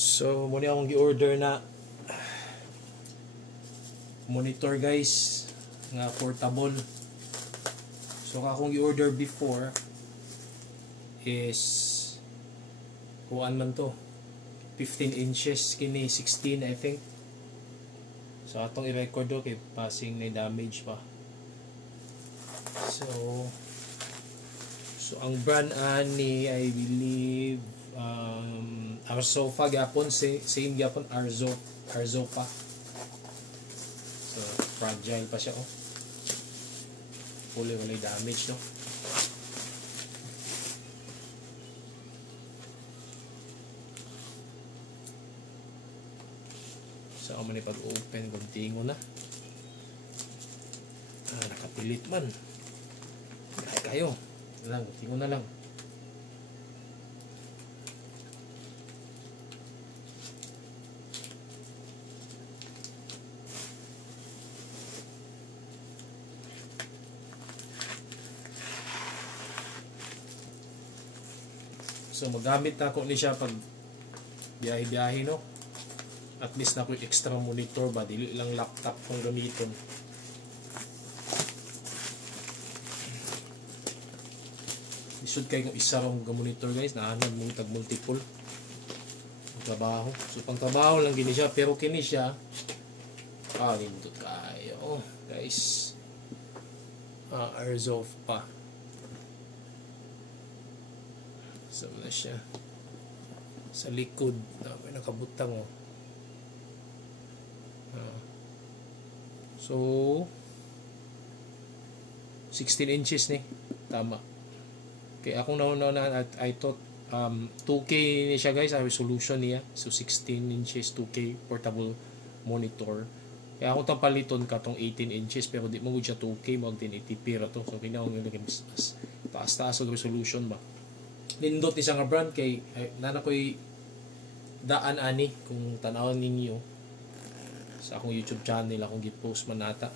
So, muna akong gi-order na monitor guys nga portable. So, akong gi-order before is kuan man to 15 inches kini 16 I think. So, atong i-record do kay passing na damage pa. So ang brand ani I believe Arzofa gyapon, same gyapon Arzofa. So fragile pa siya fully wala damage no. So ako man pag-open kuntingo na. Nakapilit man. Kayo lang, tingnan na lang. So magamit na ako ni siya pag biyahe-biyahe no. At least na ko extra monitor ba, dili lang laptop kung gamiton. Isud kay kung isa ra nga monitor guys, naanan mo tag multiple trabaho. So pang trabaho lang gini siya, pero kini siya lindot kayo guys. Arzofa pa. So na siya sa likod, may nakabutang so 16 inches ni tama. Kaya akong nauna I thought 2K ni siya guys, ang resolution niya. So 16 inches 2K portable monitor. Kaya akong tapaliton ka tong 18 inches pero di mo siya 2K mag 1080p ra to. So kinahanglan nilagay mas taas ang resolution ba. Nindot ni siya nga brand kay nana ko'y daan ani kung tanawon ninyo sa akong YouTube channel akong gi-post man ata.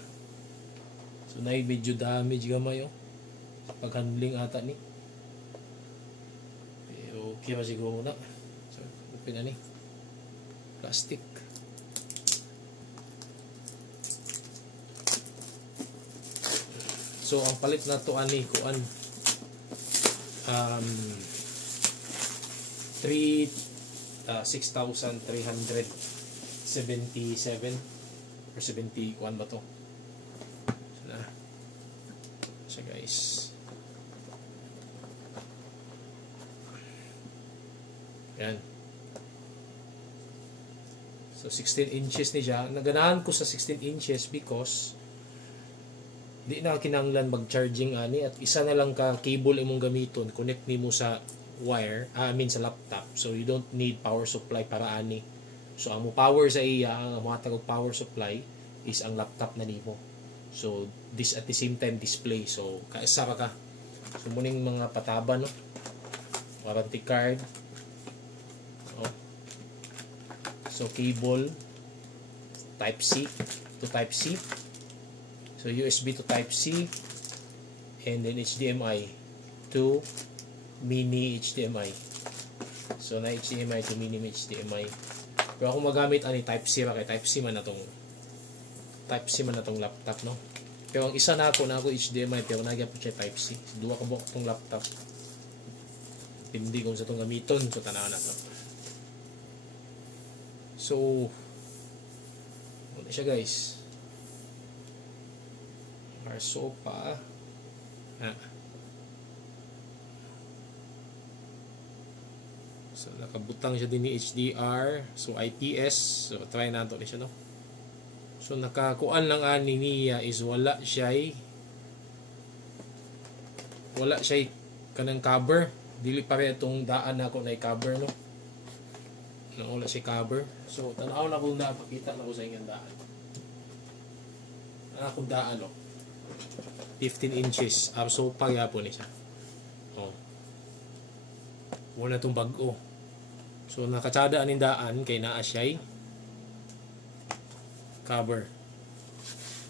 So nay medyo damage gamay pag-handling ata ni. Okay ba siguro muna. So, open na ni. Plastic. So, ang palit na to ani kuan 6,377 or 71 ba to? So, na. So, guys. Yan. So 16 inches ni siya. Naganahan ko sa 16 inches because di na kinahanglan mag-charging ani at isa na lang ka cable imong gamiton, connect nimo sa wire, sa laptop. So you don't need power supply para ani. So ang mo power sa iya, ang matag power supply is ang laptop na nimo. So this at the same time display. So kaisa pa ka. So muning mga pataba no. Warranty card. So cable type C to type C. So USB to type C and then HDMI to mini HDMI. So na HDMI to mini HDMI. Pero ako magamit ani type C kay type C man natong laptop no. Pero ang isa na ako HDMI pero nagyapon siya type C. So, duwa ka buok tong laptop. Hindi kung sa tong gamiton so tanaw na to. So, ano siya guys? Arzofa. So, nakabutang siya din ni HDR. So, IPS. So, try natin siya, no? So, nakakuan lang ani niya is wala siya kanang cover. Dili pare itong daan ako na i-cover, no? Wala si cover. So, tanaw na kung pakita na ko sa inyong daan. Akong daan, 15 inches. So, pagyapon ni siya. Muna itong bag-o. So, nakatsada aning daan kay naa siya'y cover.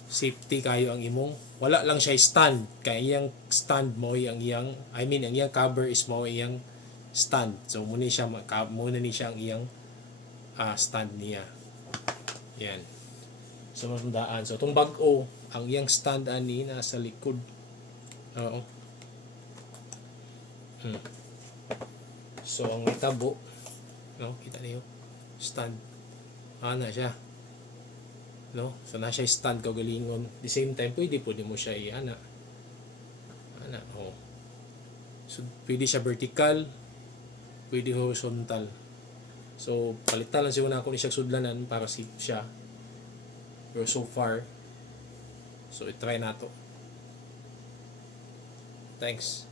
Safety kayo ang imong. Wala lang siya stand. Kaya iyang stand mo, ang iyang cover is mo iyang stand. So muna ni siya ang iyang stand niya. Yan. So matandaan. So itong bag-o, ang iyang stand ani nasa likod. Oo. So ang itabo, no, kita niyo, stand. Ana siya. No? So na siya stand kaugalingon. The same time pwede mo siya ana. Oh. So pwede siya vertical, pwede horizontal. So palitan lang siya na ako ni siya sudlanan para siya. Pero so far, so i-try nato. Thanks.